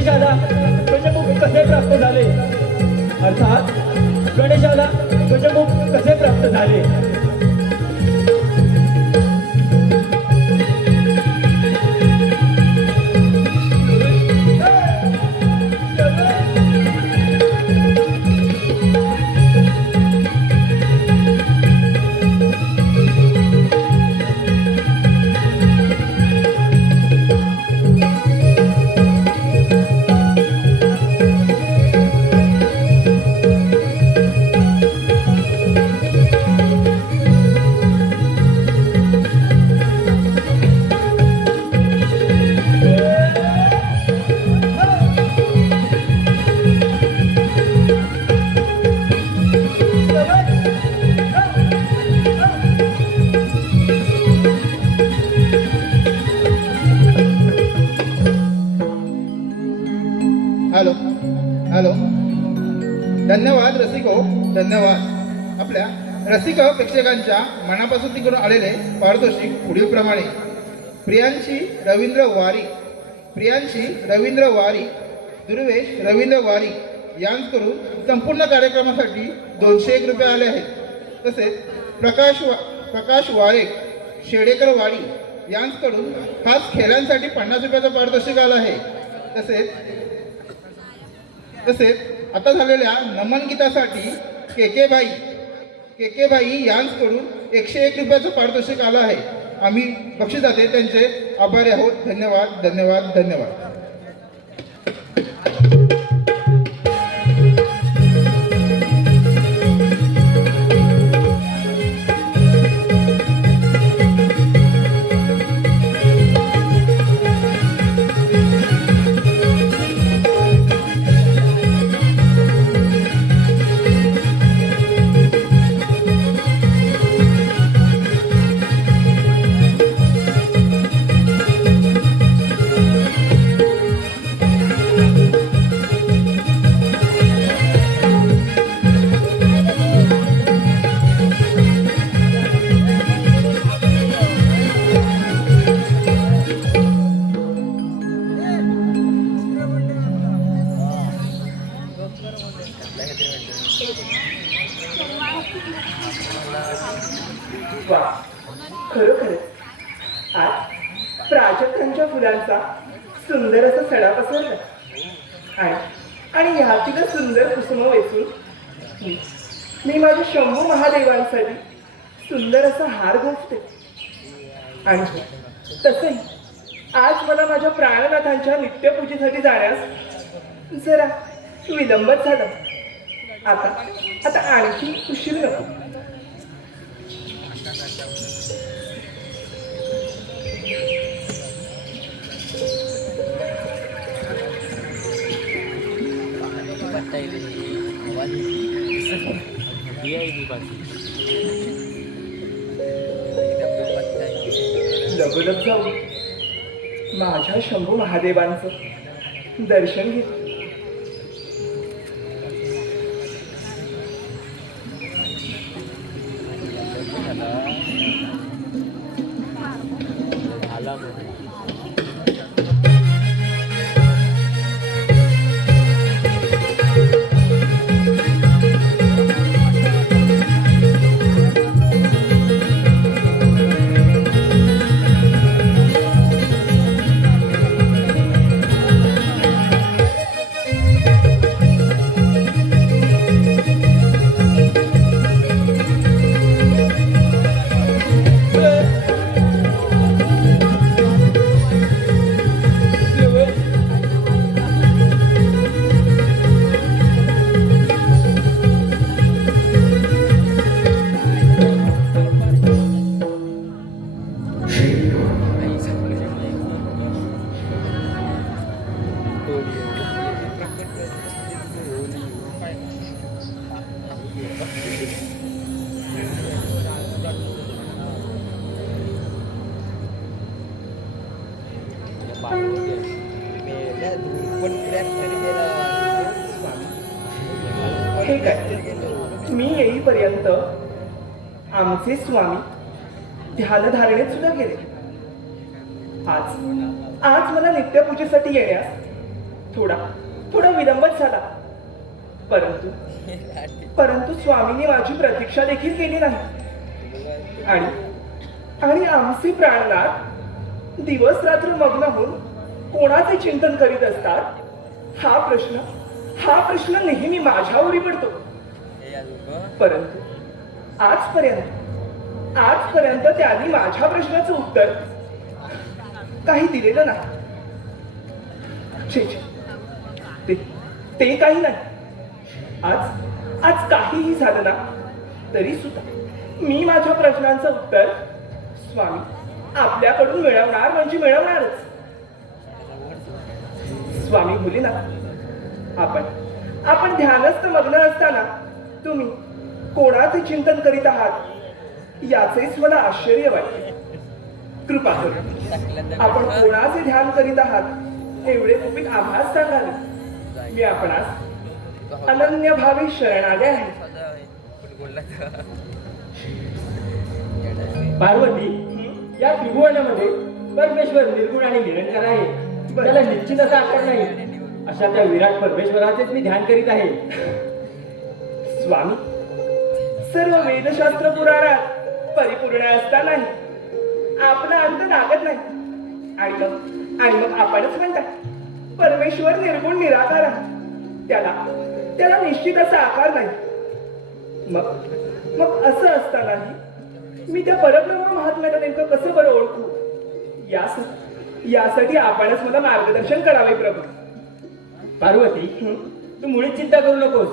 गणेशाला ध्वजमुख कसे प्राप्त झाले, अर्थात गणेशाला ध्वजमुख कसे प्राप्त झाले? हॅलो हॅलो, धन्यवाद रसिको, धन्यवाद. आपल्या रसिक प्रेक्षकांच्या मनापासून तिकडून आलेले पारितोषिक पुढीलप्रमाणे. प्रियांशी रवींद्र वारी, दुर्वेश रवींद्र वारी यांकडून संपूर्ण कार्यक्रमासाठी 201 रुपये आले आहेत. तसेच प्रकाश वारे शेडेकर वाडी यांकडून खास खेळांसाठी 50 रुपयाचं पारितोषिक आलं आहे. तसेच आता झालेल्या नमन गीतासाठी के भाई यांकडून 101 रुपयाचं पारितोषिक आलं आहे. आम्ही बक्षिसाचे त्यांचे आभारी आहोत. धन्यवाद धन्यवाद धन्यवाद. खरोखरच आज प्राजक्तांच्या फुलांचा सुंदर असा सडा पसरला आणि ह्यातील सुंदर कुसुम वेचून मी माझ्या शंभू महादेवांसाठी सुंदर असा हार गोठते. आणि तसंही आज मला माझ्या प्राणनाथांच्या नित्यपूजेसाठी जाण्यास जरा विलंबच झाला. आता आणखी उशीर नको. लगोलग जाऊ माझ्या शंभू महादेवांचं दर्शन घेत. ठीक आहे, मी येईपर्यंत आमचे स्वामी ध्यानधारणेत सुद्धा गेले. आज मला नित्यपूजेसाठी येण्यास थोडा थोडा विलंबच झाला. परंतु परंतु स्वामींनी माझी प्रतीक्षा देखील केली नाही. आणि आमचे प्राणनाथ दिवस रात्र मग्न होऊन कोणाचे चिंतन करीत असतात हा प्रश्न नेहमी माझ्यावरी पडतो. परंतु आजपर्यंत त्यांनी माझ्या प्रश्नाचं उत्तर काही दिलेलं नाही. छे छे, ते काही नाही. आज काहीही झालं ना तरी सुद्धा मी माझ्या प्रश्नांचं उत्तर स्वामी आपल्याकडून मिळवणार म्हणजे मिळवणारच. स्वामी बोली ना, आपण ध्यानस्थ मग्न असताना तुम्ही कोणाचे चिंतन करीत आहात याचेच मला आश्चर्य वाटते. कृपा करून आपण कोणाचे ध्यान करीत आहात एवढे कुपित आम्हास सांगावे. मी आपणास अनन्य भावी शरणागत आहे. पार्वती, या त्रिभुवनामध्ये परमेश्वर निर्गुण आणि निरंकार आहे. त्याला निश्चित असा आकार नाही. अशा त्या विराट परमेश्वराचेच मी ध्यान करीत आहे. स्वामी, सर्व वेदशास्त्र पुराणात परिपूर्ण असतानाही आपला अंत लागत नाही. आणि मग आपणच म्हणता परमेश्वर निर्गुण निराकार आहे. त्याला निश्चित असा आकार नाही. मग असं असतानाही मी त्या परब्रह्म महात्म्याला नेमकं कसं बरं ओळखू यासाठी आपणच मला मार्गदर्शन करावे प्रभू. पार्वती, तू मुळीच चिंता करू नकोस.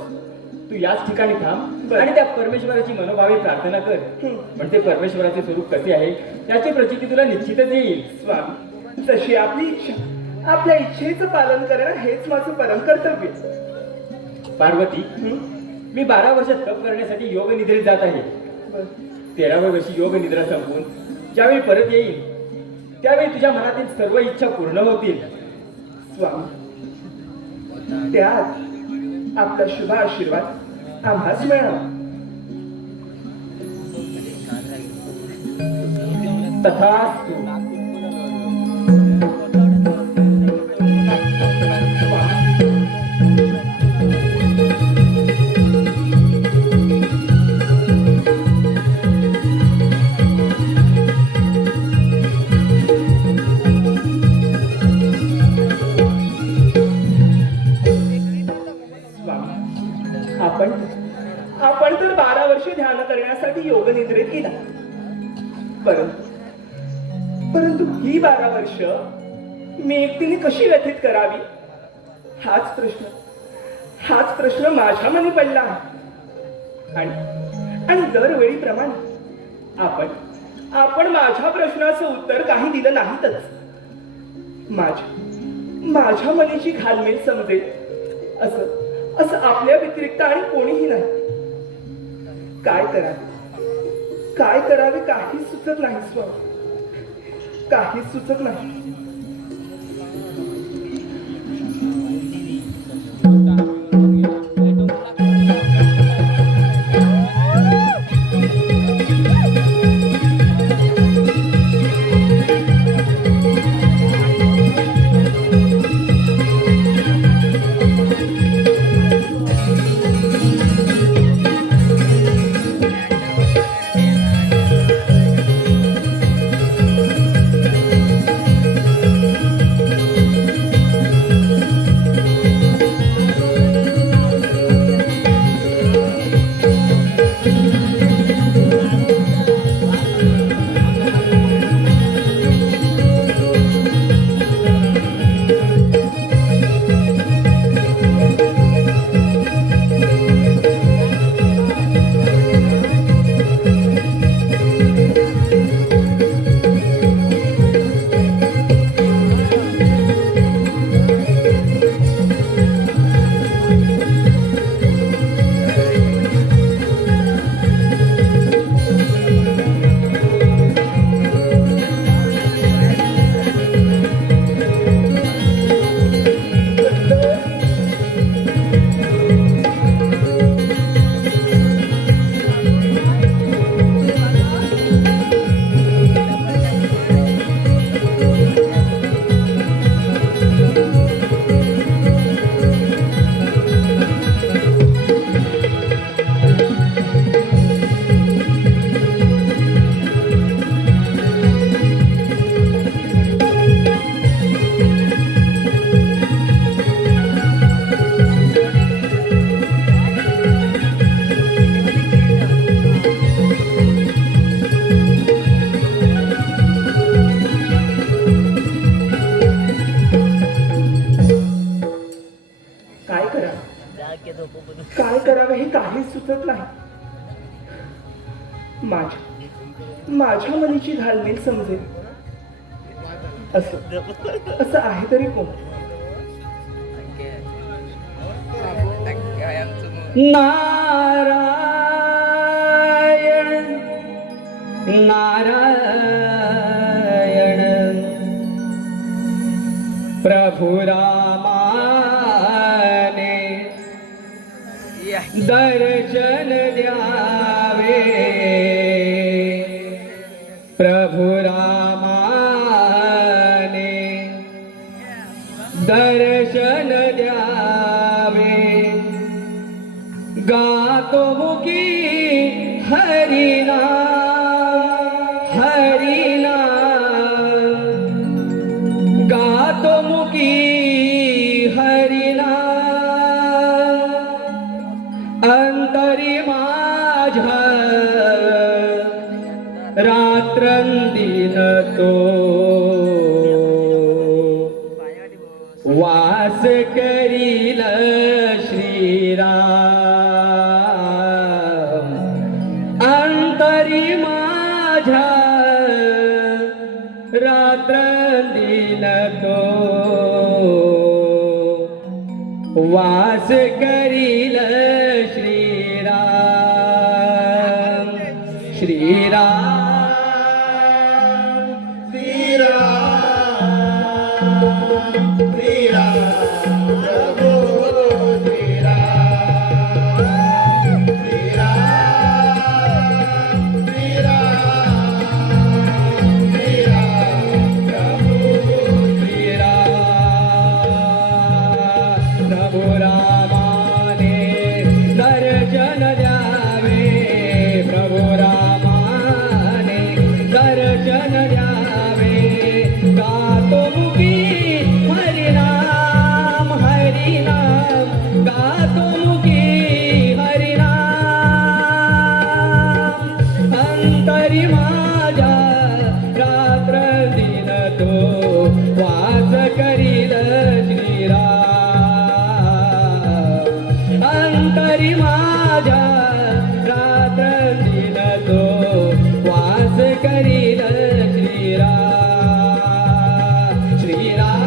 तू याच ठिकाणी थांब आणि त्या परमेश्वराची मनोभावे प्रार्थना कर. म्हणजे परमेश्वराचे स्वरूप कसे आहे याची प्रचिती तुला निश्चितच येईल. स्वामी, जशी आपली इच्छा, आपल्या इच्छेचं पालन करणं हेच माझं परम कर्तव्य. पार्वती, मी 12 वर्ष तप करण्यासाठी योग निद्रेत जात आहे. 13व्या वर्षी योग निद्रा संपवून ज्यावेळी परत येईल त्यावेळी तुझ्या मनातील सर्व इच्छा पूर्ण होतील. स्वामी, त्यात आपला शुभ आशीर्वाद आम्हास मिळावा. तथास्तु. आपण तर 12 वर्ष ध्यान करण्यासाठी योग निद्रेत गेला. परंतु ही 12 वर्ष मी एकटीने कशी व्यतीत करावी हाच प्रश्न माझ्या मनी पडला आहे. आणि दरवेळीप्रमाणे आपण माझ्या प्रश्नाचं उत्तर काही दिलं नाहीतच. माझ्या मनीची घालमेल समजेल असं आपल्या व्यतिरिक्त आणि कोणीही नाही. काय करावे काही सुचत नाही स्वामी, काही सुचत नाही. काय करा काय करावे हे काहीच सुचत नाही. माझ्या मनीची घालमेल समजेल असं आहे तरी कोण? नारायण नारायण प्रभु रामाने दर्शन द्यावे, प्रभु रामाने दर्शन द्यावे. गातो मुखी हरिनाम हरिनाम, गातो मुखी हरिनाम. अंतरी माझ्या रात्रंदिन तो वास करील श्रीराम. अंतरी माझ्या रात्रंदिन तो वास करील श्रीराम. श्रीराम प्रभु रामाने दर्शन द्यावे, प्रभु रामाने दर्शन द्यावे. गातो मुखी हरिनाम हरिनाम, गातो मुखी हरिनाम. अंतरी माझ्या रात्र दिन तो वास करील श्रीराम. अंतरी माझ्या रात्र दिन तो वास करील श्रीराम. श्रीराम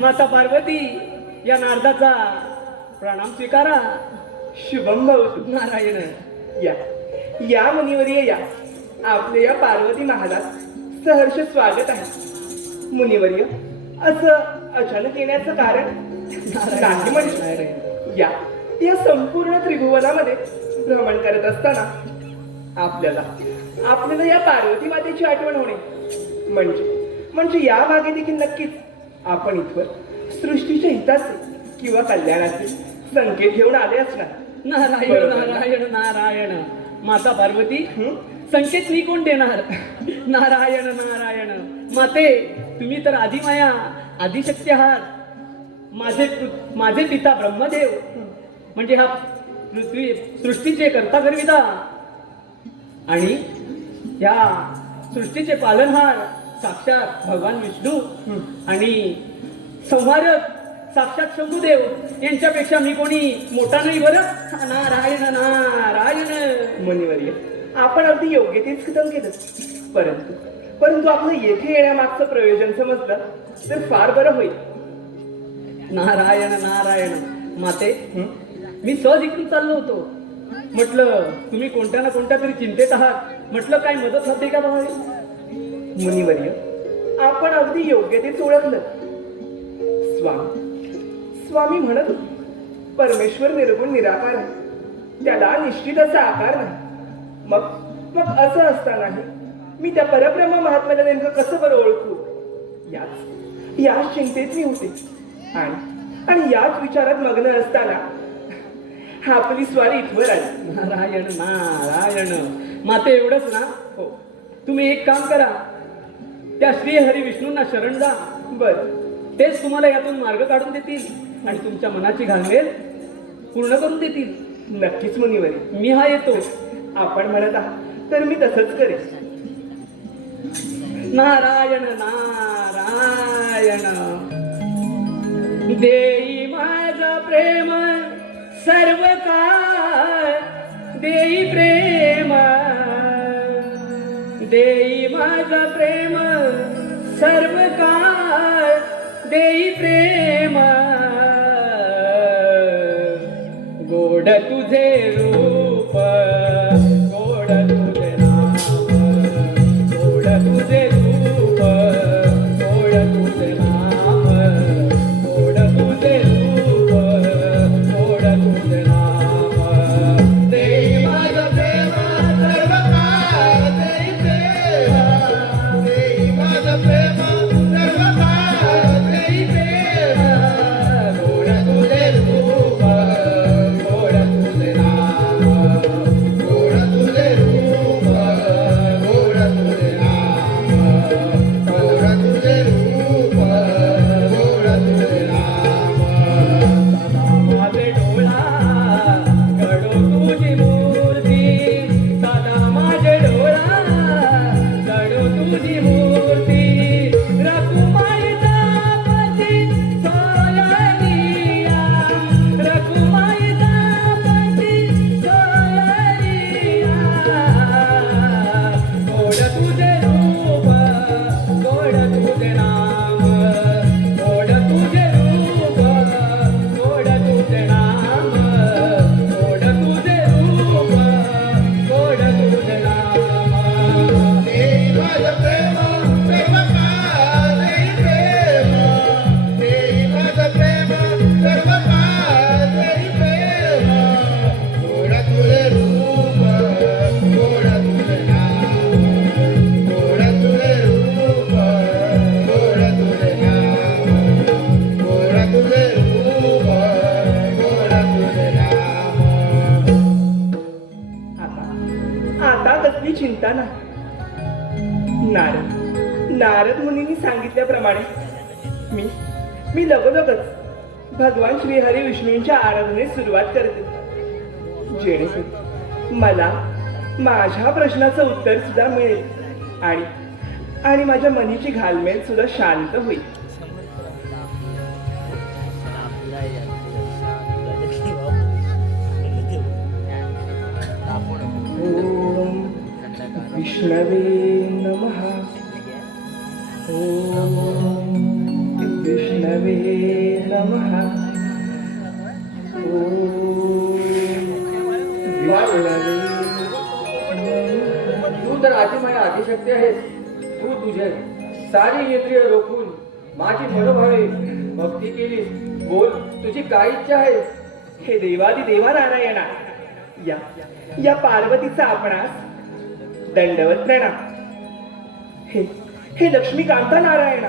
माता पार्वती या नारदाचा प्रणाम स्वीकारा. शुभम भवतु. नारायण. या मुनिवर्य या. आपले या पार्वती महालात सहर्ष स्वागत आहे. मुनिवर्य असं अचानक येण्याचं कारण नाही म्हणजे या संपूर्ण त्रिभुवनामध्ये भ्रमण करत असताना आपल्याला या पार्वती मातेची आठवण होणे म्हणजे या मागे देखील नक्कीच आपण इथवर सृष्टीच्या हिताचे किंवा कल्याणाचे संकेत घेऊन आले असणार. नारायण नारायण नारायण. माता पार्वती संकेत मी कोण देणार? नारायण नारायण माते, तुम्ही तर आदिमाया आदिशक्ती आहात. माझे पिता ब्रह्मदेव म्हणजे हा पृथ्वी सृष्टीचे कर्ता करविता आणि या सृष्टीचे पालनहार साक्षात भगवान विष्णू आणि संहारक साक्षात शंभुदेव यांच्यापेक्षा मी कोणी मोठा नाही बरं. नारायण नारायण. मुनिवर्य, आपण अगदी योग्य तेच कथन केलं. परंतु आपलं येथे येण्यामागचं प्रयोजन समजलं तर फार बरं होईल. नारायण नारायण माते, मी सहज इकडून चाललो होतो. म्हटलं तुम्ही कोणत्या ना कोणत्या तरी चिंतेत आहात. म्हटलं काय मदत होते का बाबा? मुनिवर्य, आपण अगदी योग्य तेच ओळखलं. स्वामी म्हणत होते, परमेश्वर निर्गुण निराकार आहे, त्याला निश्चित असा आकार नाही. मग असं असतानाही मी त्या परब्रह्म महात्म्याला नेमकं कसं बरं ओळखू याच चिंतेत मी होते. आणि याच विचारात मग्न असताना आपली स्वारी इथवर आली. नारायण नारायण माते, एवढंच ना? हो. तुम्ही एक काम करा, त्या श्री हरी विष्णूंना शरण जा. बरं, तेच तुम्हाला यातून मार्ग काढून देतील आणि तुमच्या मनाची घालमेल पूर्ण करून देतील. नक्कीच मुनिवरी. मी हा येतो. आपण म्हणत आहात तर मी तसंच करेन. नारायण नारायण. देई माझा प्रेम सर्व काळ, देई प्रेम, देई माझा प्रेम सर्व काळ, देई प्रेम. गोड तुझे रूप, गोड तुझे नाम, गोड तुझे रूप, गोड तुझे नाम, गोड तुझे रूप, गोड तुझे नाम. देई माझं प्रेम सर्व काळ, देई प्रेम, देई माझं प्रेम सर्व काळ, देई प्रेम. गोड तुझे रूप, गोड तुझे नाम, गोड तुझे रूप, गोड तुझे नाम, गोड तुझे रूप, गोड तुझे नाम. सदा माझे डोळा घडो तुझी मूर्ती, सदा माझे डोळा घडो तुझी मूर्ती. रखुमाईचा पती सोयरिया, रखुमाईचा पती सोयरिया. गोड तुझे रूप, गोड तुझे नाम, गोड तुझे रूप, गोड तुझे नाम, गोड तुझे रूप, गोड तुझे नाम. देई माझं प्रेम सर्व काळ, देई प्रेम, देई माझं प्रेम सर्व काळ, देई प्रेम. गोड तुझे रूप, गोड तुझे नाम, गोड तुझे रूप, गोड तुझे नाम, गोड तुझे रूप, गोड तुझे नाम. आता कसली चिंता नाही. नारद मुनींनी सांगितल्याप्रमाणे मी लगोलगच भगवान श्रीहरी विष्णूंच्या आराधनेस सुरुवात करते, जेणेकरून मला माझ्या प्रश्नाचं उत्तर सुद्धा मिळेल आणि माझ्या मनीची घालमेल सुद्धा शांत होईल. ओम विष्णवे नमः. ओम विष्णवे नमः. ओम विष्णवे. तू तर आदिमाया आदिशक्ती आहेस. तू तुझे सारी इंद्रिय रोखून माझी मनोभावे भक्ती केलीस. बोल, तुझी काय इच्छा आहे? हे देवादी देवा नारायणा, या पार्वतीचा आपणास दंडवत प्रणाम. हे लक्ष्मीकांता नारायणा,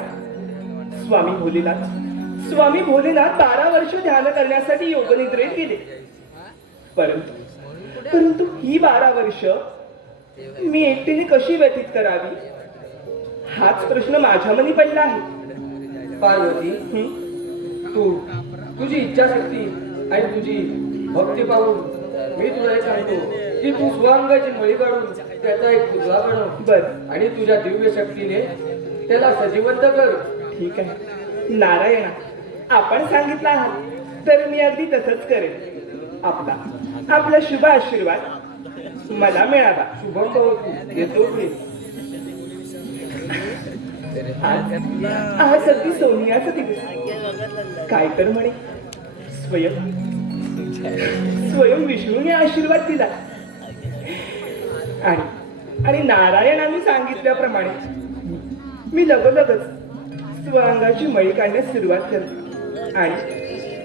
स्वामी भोलेनाथ 12 वर्ष ध्यान करण्यासाठी योगनिद्रेत गेले. परंतु ही 12 वर्ष मी एकटीने कशी व्यतीत करावी हाच प्रश्न माझ्या मनी पडला आहे. पार्वती हं? तू तुझी इच्छाशक्ती आणि तुझी भक्ती पाहून मी तुला एक सांगतो की तू स्वांगाची मळी काढून त्याचा एक पुतळा बनव बर आणि तुझ्या दिव्य शक्तीने त्याला सजीवंत कर. ठीक आहे नारायणा, आपण सांगितलं आहात तर मी अगदी तसंच करेन. आपला शुभ आशीर्वाद मला मिळावा. शुभम भवतु. येतो मी. आज अगदी सोनियाचा दिवस. काय तर म्हणे स्वयं विष्णूने आशीर्वाद दिला आणि नारायणाने सांगितल्याप्रमाणे मी लगोलगच स्वअंगाची मळी काढण्यास सुरुवात करते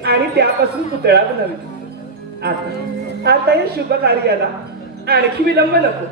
आणि त्यापासून पुतळा बनवते. आता या शुभ कार्याला आणखी विलंब नको.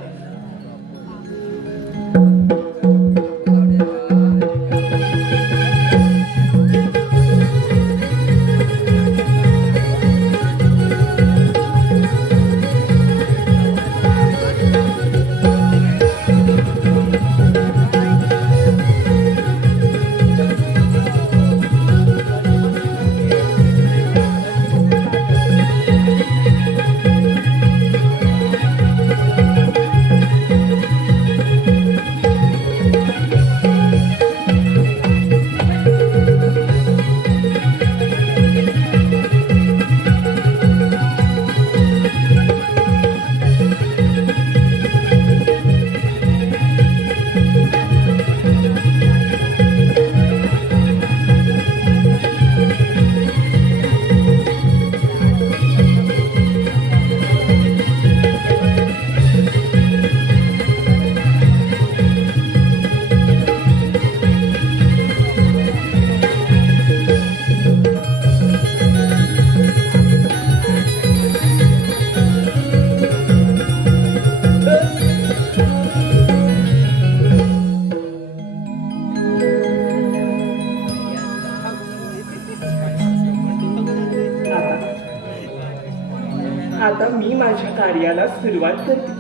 आता मी माझ्या कार्याला सुरुवात करते.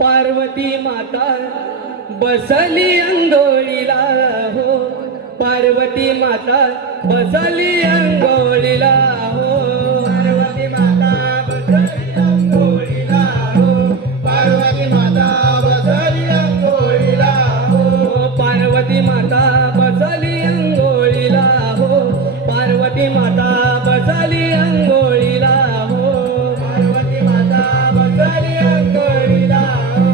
पार्वती माता बसली अंघोळीला हो, पार्वती माता बसली अंघोळीला हो, पार्वती माता बसली अंघोळीला हो, पार्वती माता बसली अंघोळीला हो, पार्वती माता बसली अंघोळीला हो, पार्वती माता बसली अंघोळीला हो, पार्वती माता बसली अंघोळीला हो,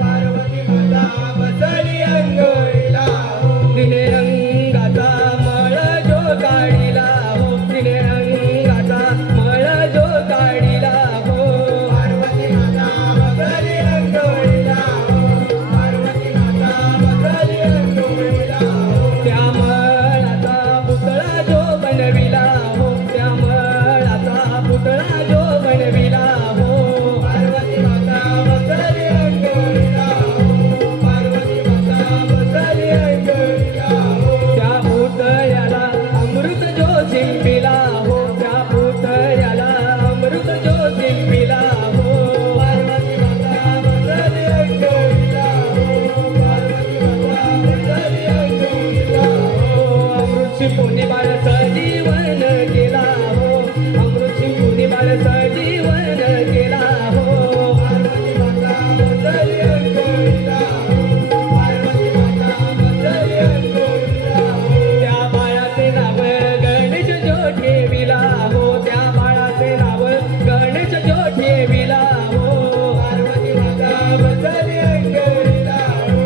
पार्वती माता बसली अंघोळीला हो. तिने अंगाचा मळ जो काढिला हो, तिने अंगाचा मळ जो काढिला हो, पार्वती माता बसली अंघोळीला हो, पार्वती माता बसली अंघोळीला हो. त्या मळाचा पुतळा जो बनविला हो, त्या मळाचा पुतळा जो बनविला हो, पार्वती माता बसली अंघोळीला हो, पार्वती माता बसली अंघोळीला हो. त्या पुतळ्याला अमृत जो शिंपिला हो, त्या पुतळ्याला अमृत जो शिंपिला हो, पार्वती माता बसली अंघोळीला हो, पार्वती माता बसली अंघोळीला हो. अमृत शिंपुनी बाळ सजीवन केला हो, अमृत शिंपुनी बाळ सजीवन केला हो, पार्वती माता बसली अंघोळीला हो, पार्वती माता बसली अंघोळीला हो. त्या बाळाचे नाव गणेश जो ठेविला हो, त्या बाळाचे नाव गणेश जो ठेविला हो, पार्वती माता बसली अंघोळीला हो,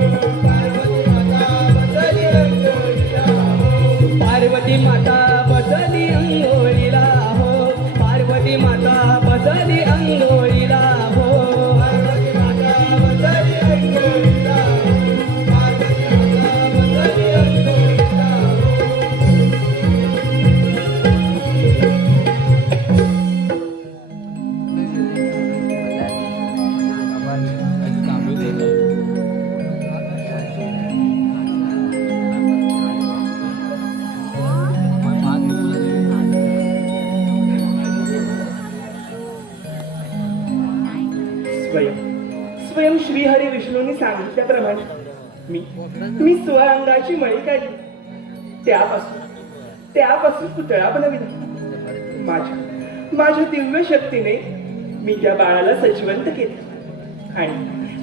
पार्वती माता बसली अंघोळीला हो. पार्वती माता बसली अंघोळीला हो, पार्वती माता बसली अंघोळीला हो, पार्वती माता बसली अंघोळीला हो, पार्वती माता बसली अंघोळीला हो. स्वयं श्रीहरी विष्णूंनी सांगितल्याप्रमाणे मी स्वअंगाची मळी काढली. त्यापासून पुतळा बनविला. माझ्या दिव्य शक्तीने मी त्या बाळाला सजीवंत केले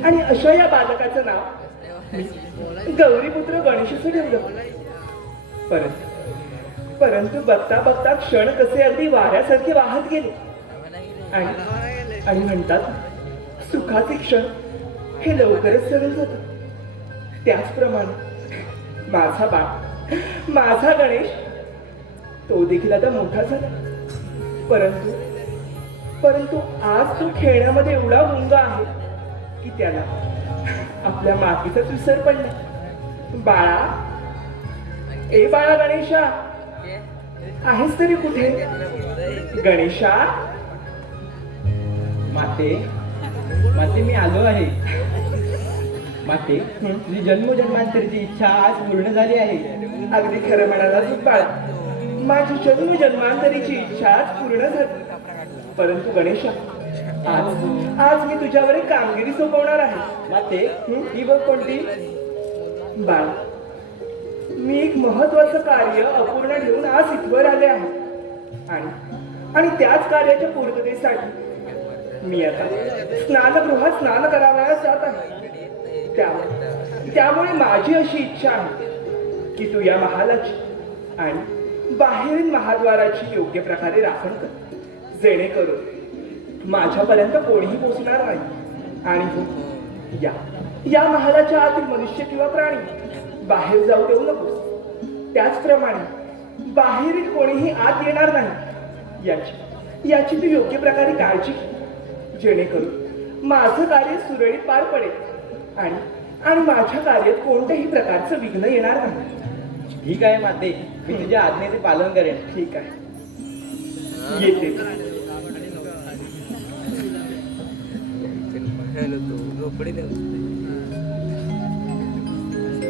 आणि अशा या बालकाचं नाव मी गौरीपुत्र गणेश असं ठेवलं. परंतु बघता बघता क्षण कसे अगदी वाऱ्यासारखे वाहत गेले आणि म्हणतात सुखाचे क्षण हे लवकरच सरळ होतं. त्याचप्रमाणे माझा गणेश तो देखील आता मोठा झाला. परंतु आज तो खेळण्यामध्ये एवढा गुंग आहे की त्याला आपल्या मातीचाच विसर पडला. ए बाळा गणेशा, आहेस तरी कुठे? गणेशा, माते मी आलो आहे. माते, तुझी जन्मजन्मांतरीची इच्छा आज पूर्ण झाली आहे. अगदी खरं म्हणाला तू बाळा. माझी जन्मजन्मांतरीची इच्छा आज पूर्ण झाली. परंतु गणेशा, आज मी तुझ्यावर एक कामगिरी सोपवणार आहे. माते, ही बघ कोणती? बाळ, मी एक महत्वाचं कार्य अपूर्ण ठेवून आज इथवर आले आहे आणि त्याच कार्याच्या पूर्ततेसाठी मी आता स्नानगृहात स्नान करावयास जात आहे. त्यामुळे माझी अशी इच्छा आहे की तू या महालाची आणि बाहेरील महाद्वाराची योग्य प्रकारे राखण कर, जेणेकरून माझ्यापर्यंत कोणीही पोचणार नाही. आणि तू या महालाच्या आतील मनुष्य किंवा प्राणी बाहेर जाऊ देऊ नकोस. त्याचप्रमाणे बाहेरील कोणीही आत येणार नाही याची तू योग्य प्रकारे काळजी घे, जेणेकरून माझं कार्य सुरळीत पार पडेल आणि माझ्या कार्यात कोणत्याही प्रकारचं विघ्न येणार नाही. ठीक आहे माते, मी तुझ्या आज्ञेचे पालन करेन. ठीक आहे, येते.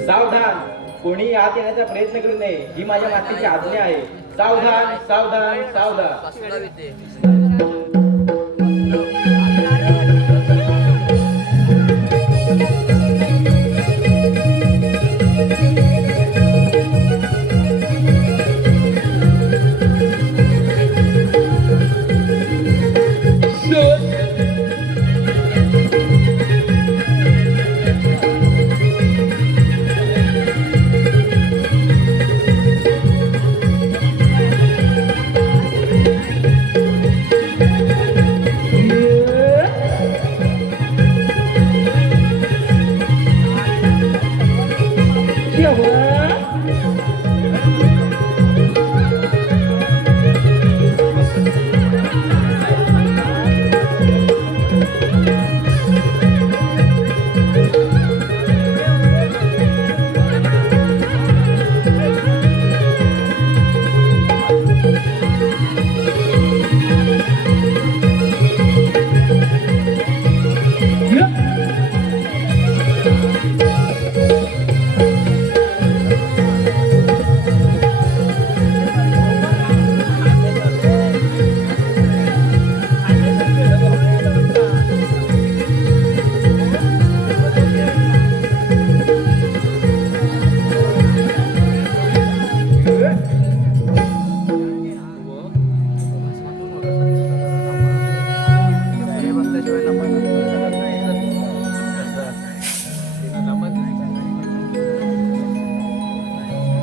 सावधान, कोणी आत येण्याचा प्रयत्न करू नये, ही माझ्या मातेची आज्ञा आहे. सावधान सावधान सावधान.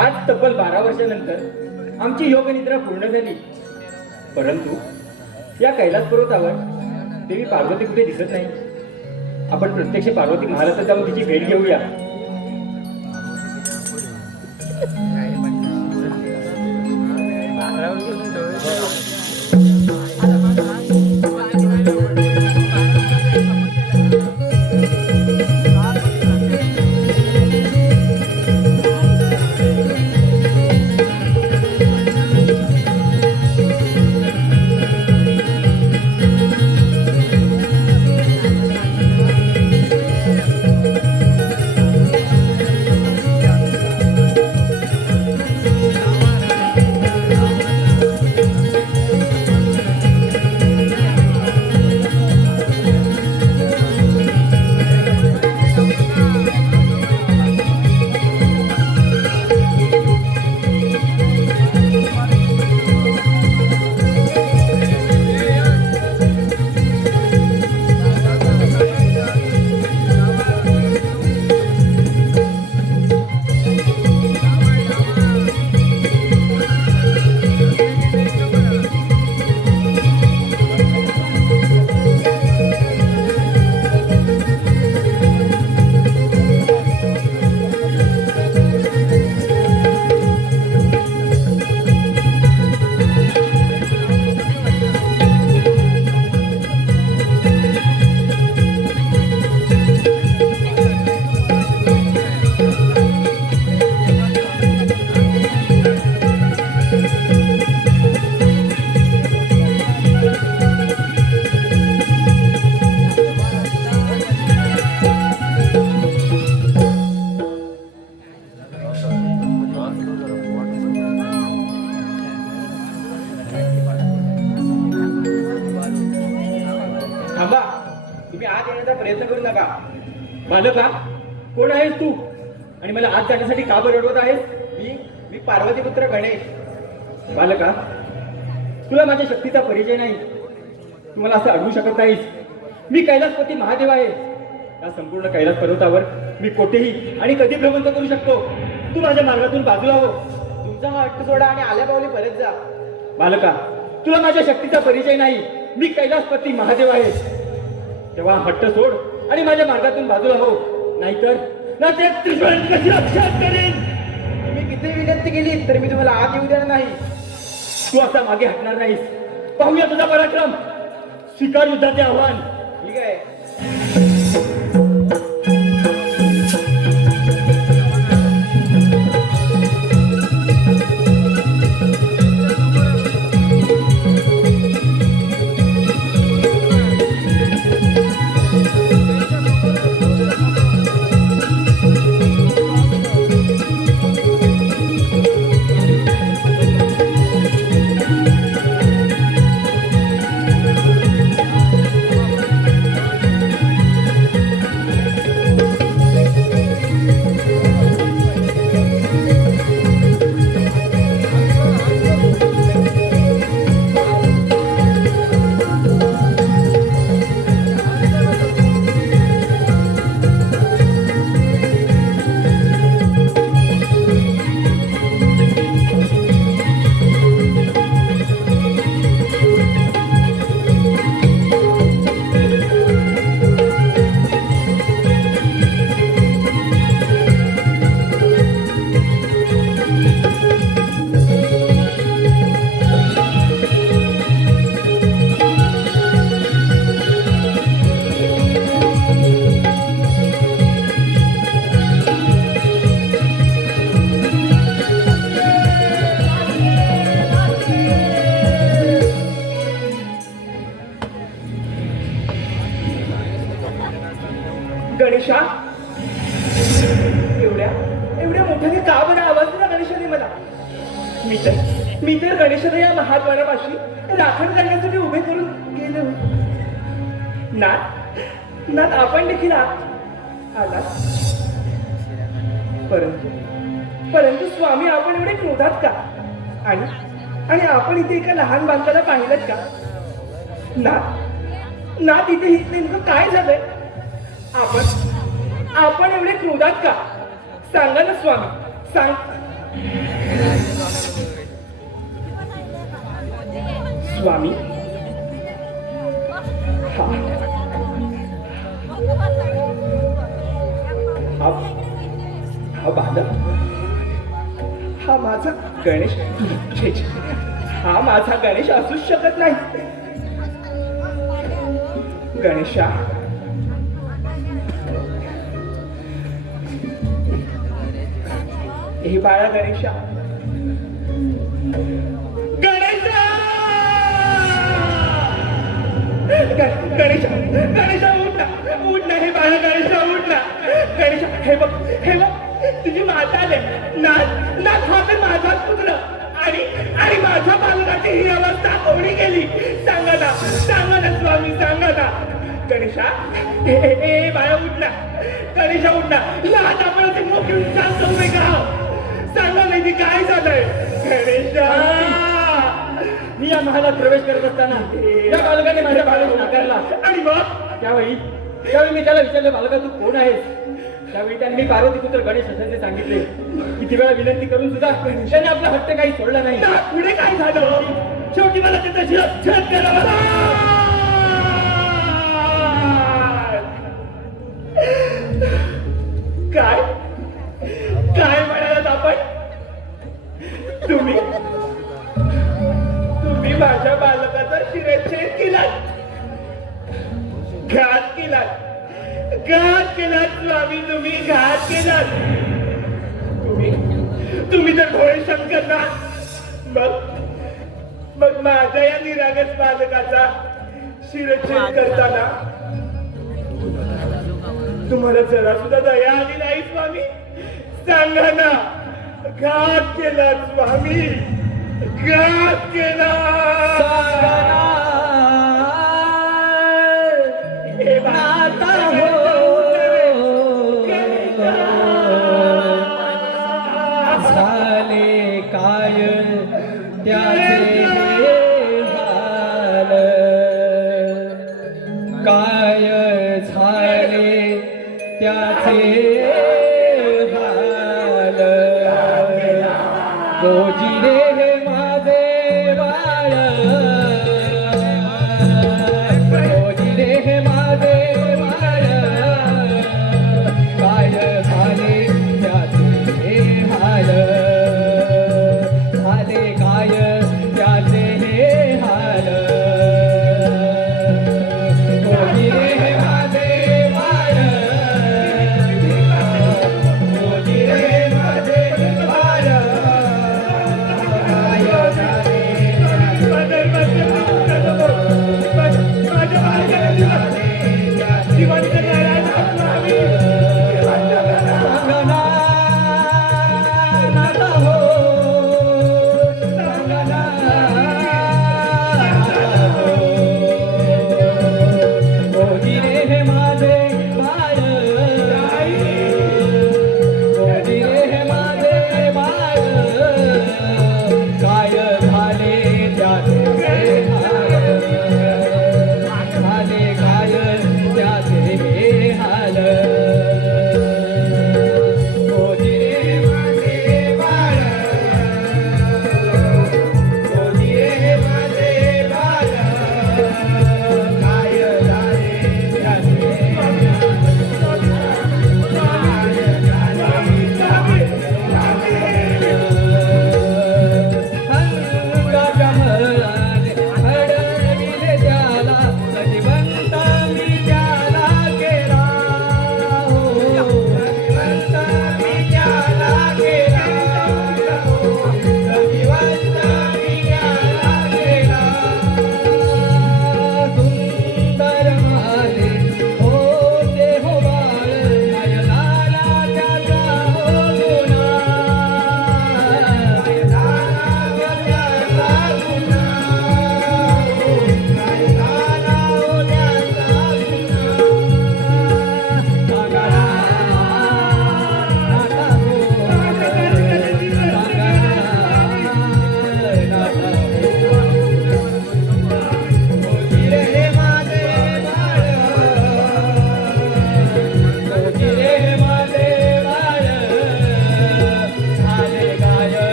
आज तब्बल 12 वर्षानंतर आमची योगनिद्रा पूर्ण झाली. परंतु या कैलास पर्वतावर देवी पार्वती कुठे दिसत नाही. आपण प्रत्यक्ष पार्वती महालात जाऊन तिची भेट घेऊया. थांबा, तुम्ही आत येण्याचा प्रयत्न करू नका. बालका, कोण आहेस तू आणि मला आत जाण्यासाठी का बरं रडवत आहेस? मी पार्वती पुत्र गणेश. बालका, तुला माझ्या शक्तीचा परिचय नाही, तू मला असं अडवू शकत नाहीस. मी कैलासपती महादेव आहे. या संपूर्ण कैलास पर्वतावर मी कोठेही आणि कधी भ्रमंत करू शकतो. तू माझ्या मार्गातून बाजूला हो. तुमचा हा हट्ट सोडा आणि आल्या पावली परत जा. बालका, तुला माझ्या शक्तीचा परिचय नाही, मी कैलासपती महादेव आहे. तेव्हा हट्ट सोड आणि माझ्या मार्गातून बाजूला हो, नाहीतर ना ते त्रिशूळाची कशी रक्षा करेन. मी किती विनंती केली तर मी तुम्हाला आत येऊ देणार नाही. तू असा मागे हटणार नाहीस. पाहूया तुझा पराक्रम. स्वीकार युद्धाचे आव्हान. ठीक आहे. गणेशा, एवढ्या मोठ्याने का बरं आवाज दिला गणेशाने मला? मी तर गणेशाला या महाद्वारापाशी राखण करण्यासाठी उभे करून गेलो. नाथ, आपण देखील आलात. परंतु स्वामी, आपण एवढे क्रोधात का? आणि आपण इथे एका लहान बालकाला पाहिलं का? नाथ, इथे नेमकं काय झालंय? आपण एवढे क्रोधात का? सांगा ना स्वामी, सांग. स्वामी, हा बालक, हा माझा गणेश. छे, हा माझा गणेश असूच शकत नाही. गणेशा, हे बाळा गणेशा, गणेशा उठ ना, हे बाळा गणेशा उठ ना. गणेशा, हे बघ तुझी माता आले. नाथ, हा तर माझाच पुत्र आणि माझ्या बालकाची ही अवस्था कोणी केली? सांगा ना स्वामी, सांगा ना. गणेशा, हे बाळा उठ ना. गणेशा उठ ना. नाथ, आपण ते मोठी शांत उभे का? सांगा नाही ती काय झालंय? गणेशा, मी या महालात प्रवेश करत असताना या बालकाने माझ्या बाळाला नाकारला. आणि मग त्यावेळी मी त्याला विचारलं, बालका तू कोण आहेस? त्यावेळी त्यांनी पार्वती पुत्र गणेश असल्याचे सांगितले. किती वेळा विनंती करून सुद्धा त्याने आपला हट्ट काही सोडला नाही. पुढे काय झालं? शेवटी मला त्याचा शिरच्छेद करावा लागला. काय म्हणालात आपण? तुम्ही माझ्या बालकाचा शिरच्छेद केलात, घात केलात स्वामी, तुम्ही घात केलात. तुम्ही तर भोळे शंकर ना. मग माझ्या या निरागस बालकाचा शिरच्छेद करताना तुम्हाला जरा सुद्धा दया आली नाही स्वामी? सांगा ना, घात केला स्वामी, घात केला. काय झाले त्याचे हाल रोजी रे हे माझे बाळ रोजी रे हे माझे बाळ काय झाले त्याचे हाल झाले काय त्याचे हाल रोजी रे हे माझे बाळ रोजी रे हे माझे बाळ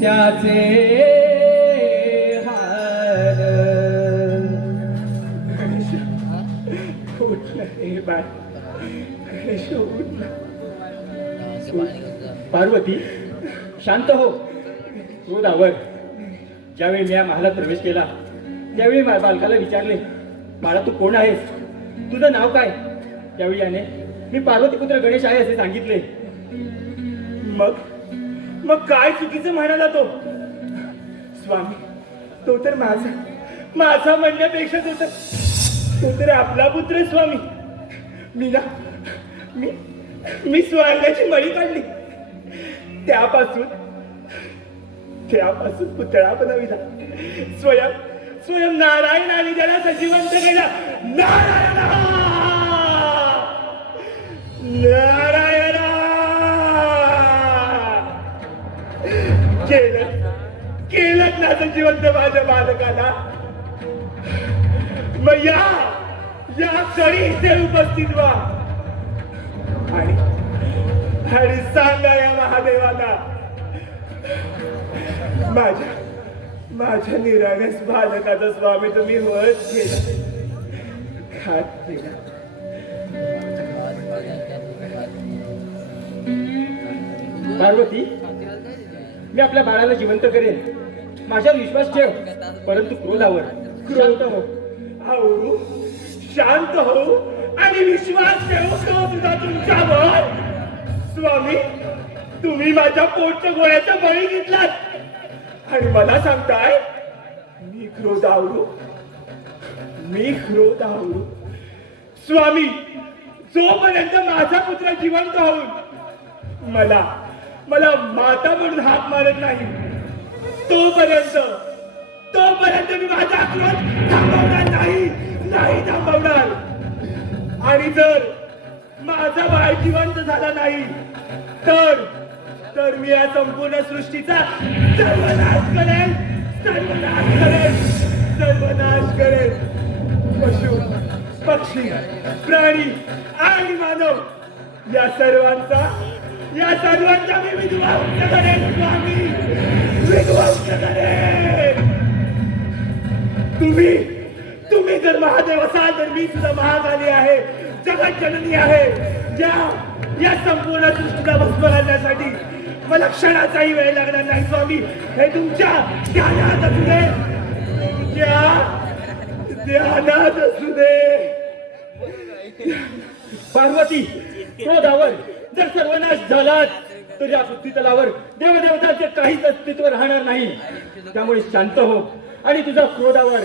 त्याचे हाल उठलं हे बाळ गणेश उठलं. पार्वती शांत हो क्रोध आवर. ज्यावेळी मी या महालात प्रवेश केला त्यावेळी बालकाला विचारले बाळा तू कोण आहेस तुझं नाव काय. त्यावेळी याने मी पार्वतीपुत्र गणेश आहे असे सांगितले. मग मग काय चुकीचं म्हणाला तो स्वामी. तो तर माझा म्हणण्यापेक्षा तो तर आपला पुत्र स्वामी. मी ना मी स्वांगाची मळी काढली त्यापासून पुतळा बनविला. स्वयं नारायणाने त्याला सजीवंत केला. नारायण नारायण केलं ना सजीवंत माझ्या बालकाला. मग या क्षणी इथे उपस्थित व्हा आणि सांगा या महादेवाला माझ्या निरागस बालकाचा स्वामी तुम्ही वध केला घात केला. पार्वती मी आपल्या बाळाला जिवंत करेन माझ्यावर विश्वास ठेव परंतु क्रोधावर शांत हो. आवरू शांत हो आणि विश्वास ठेवतो तुझा तुमच्यावर. स्वामी तुम्ही माझ्या पोटच्या गोळ्याचा बळी घेतलात आणि मला सांगताय मी क्रोध आवरू. स्वामी जोपर्यंत माझा पुत्र जिवंत होऊन मला माता म्हणून हाक मारत नाही तोपर्यंत मी माझा क्रोध थांबवणार नाही थांबवणार. आणि जर माझा बाळ जिवंत झाला नाही तर तर मी या संपूर्ण सृष्टीचा सर्वनाश करेन, सर्वनाश करेन, सर्वनाश करेन. पशु, पक्षी, प्राणी आणि मानव या सर्वांचा मी विध्वंस करेन स्वामी, विध्वंस करेन. तुम्ही जर महादेव असाल तर मी सुद्धा महाकाली आहे, जगत जननी आहे. या संपूर्ण सृष्टीला भस्म घालण्यासाठी मला क्षणाचाही वेळ लागणार नाही स्वामी. हे तुमच्या ध्यानात असू दे, तुमच्या ध्यानात असू दे. पार्वती, क्रोधावर जर सर्वनाश झालात तर या पृथ्वीतलावर देवदेवतांचे काहीच अस्तित्व राहणार नाही. त्यामुळे शांत हो आणि तुझा क्रोधावर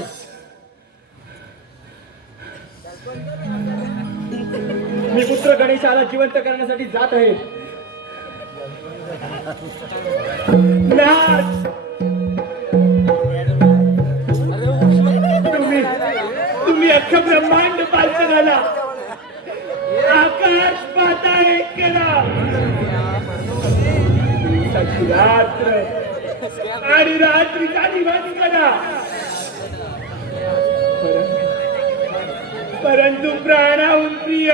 मी पुत्र गणेशाला जिवंत करण्यासाठी जात आहे. नाथ, तुम्ही अख्खं ब्रह्मांड पालत झाला, आकाश पाताळ एक केला, रात्र आणि रात्रीचा दिवस केला. परंतु प्राणाहून प्रिय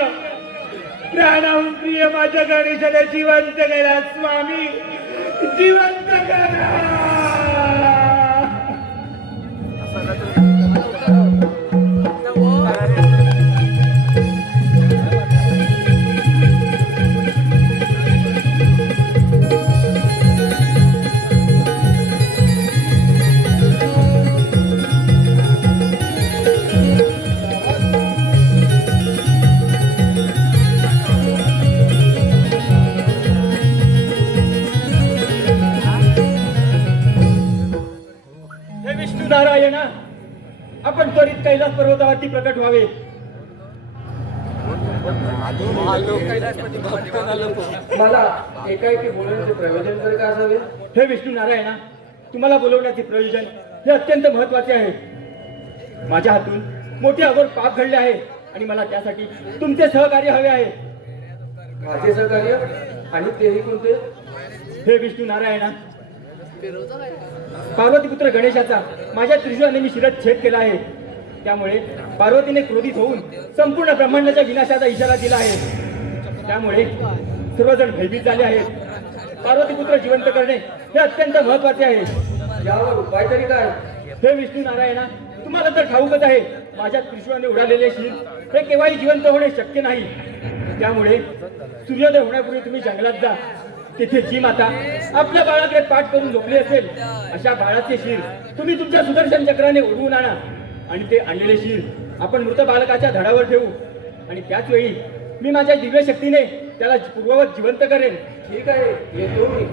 माझ्या गणेशाला जिवंत करा स्वामी, जिवंत करा. नारायणा, आपण त्वरित कैलास पर्वतावरती प्रकट व्हावे. मला एकाएकी बोलण्याचे प्रयोजन तरी काय असावे? हे विष्णू नारायणा, तुम्हाला बोलवण्याचे प्रयोजन हे अत्यंत महत्वाचे आहे. माझ्या हातून मोठे अघोर पाप घडले आहे आणि मला त्यासाठी तुमचे सहकार्य हवे आहे. माझे सहकार्य? आणि तेही कोणते? हे विष्णू नारायणा, पार्वतीपुत्र गणेशाचा माझ्या त्रिशूळाने मी शिरच्छेद केला आहे. त्यामुळे पार्वतीने क्रोधित होऊन संपूर्ण ब्रह्मांडाच्या विनाशाचा इशारा दिला आहे. त्यामुळे सर्वजण भयभीत झाले आहेत. पार्वतीपुत्र जिवंत करणे हे अत्यंत महत्वाचे आहे. यावर उपाय तरी काय? हे विष्णू नारायणा, तुम्हाला तर ठाऊकच आहे, माझ्या त्रिशूळाने उडालेले शीर हे केव्हाही जिवंत होणे शक्य नाही. त्यामुळे सूर्योदय होण्यापूर्वी तुम्ही जंगलात जा. तिथे जी माता आपल्या बाळाकडे पाठ करून झोपली असेल अशा बाळाचे शीर तुम्ही तुमच्या सुदर्शन चक्राने उडवून आणा आणि ते आणलेले शीर आपण मृत बालकाच्या धडावर ठेवू आणि त्याच वेळी मी माझ्या दिव्य शक्तीने त्याला पूर्ववत जिवंत करेन. ठीक आहे, येतो मी.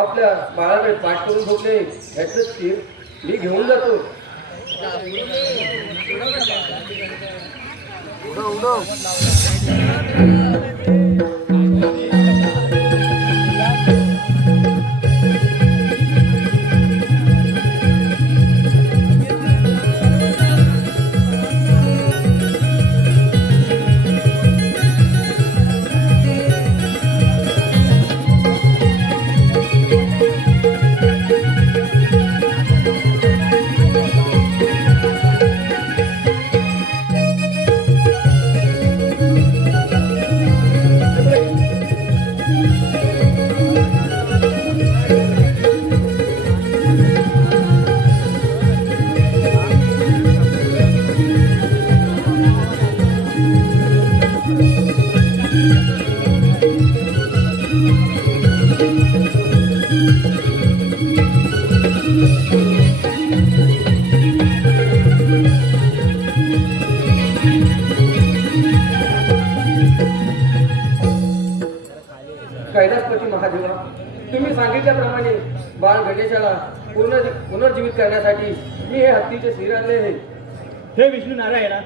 आपल्या बाळाकडे पाठ करून झोपले ह्याच तीर मी घेऊन जातो. तुम्ही सांगितल्याप्रमाणे बाळ गणेशाला पुनर्जीवित करण्यासाठी मी हे हत्तीचे शिर आणले आहे. हे विष्णू नारायणा,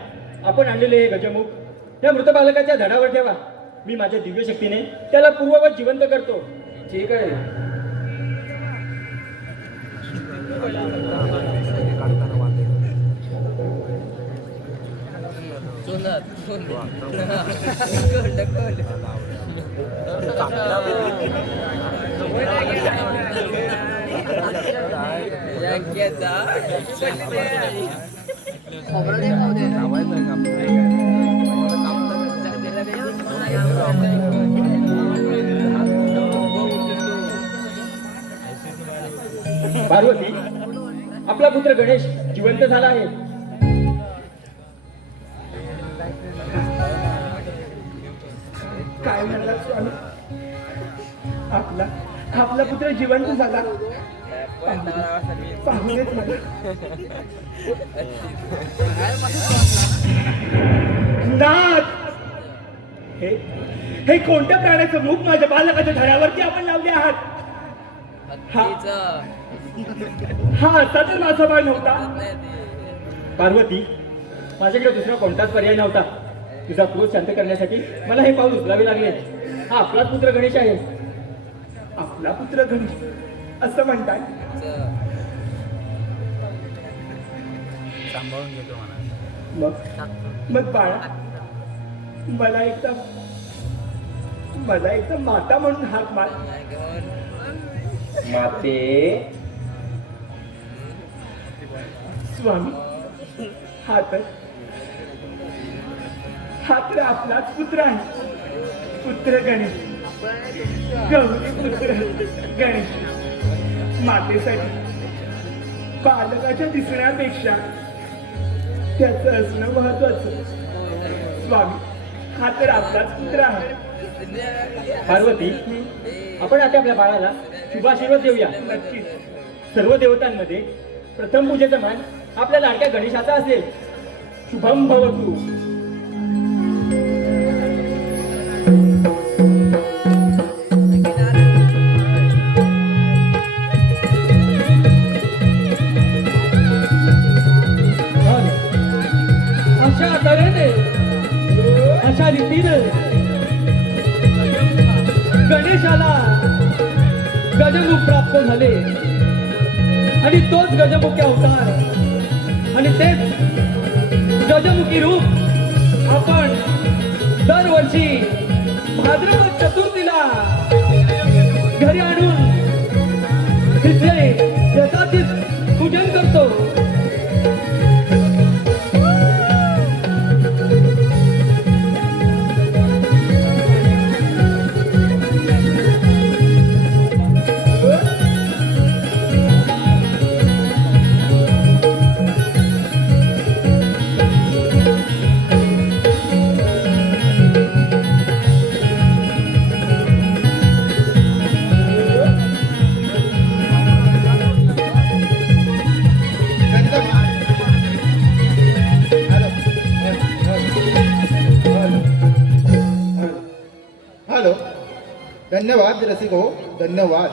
आपण आणलेले हे गजमुख त्या मृत बालकाच्या धडावर ठेवा. मी माझ्या दिव्य शक्तीने त्याला पूर्ववत जिवंत करतो. ठीक आहे. पार्वती, आपला पुत्र गणेश जिवंत झाला आहे. काय म्हणला स्वामी? आपला पुत्र जिवंत झाला. पाहुणेच मला. नाथ, हे कोणत्या प्राण्याचं मुख माझ्या बालकाच्या धड्यावरती आपण लावले आहात? हा असा तर माझा बाळ नव्हता. पार्वती, माझ्याकडे दुसरा कोणताच पर्याय नव्हता. तुझा क्रोध शांत करण्यासाठी मला हे पाऊल उचलावे लागले. हा आपलाच पुत्र गणेश आहे. आपला पुत्र गणेश असं म्हणतात. मग बाळा, मला एकदा माता म्हणून हाक मार. माते, स्वामी, हा तर आपलाच पुत्र आहे. पुत्र गणेश, गौरी पुत्र गणेश. मातेसाठी बालकाच्या दिसण्यापेक्षा त्याचं असणं महत्वाचं. स्वामी, हा तर आपलाच पुत्र आहे. पार्वती, आपण आता आपल्या बाळाला शुभाशीर्वाद देऊया. नक्कीच. सर्व देवतांमध्ये प्रथम पूजेचा मान आपल्या लाडक्या गणेशाचा असेल. शुभम भवतु. अशा तऱ्हेने अशा रीतीने गणेशाला गजमुख प्राप्त झाले आणि तोच गजमुखी अवतार आणि तेच गजमुखी रूप आपण दरवर्षी भाद्रपद चतुर्थीला घरी आणून तिथे यथाचित पूजन करतो. हॅलो, धन्यवाद रसिको, धन्यवाद.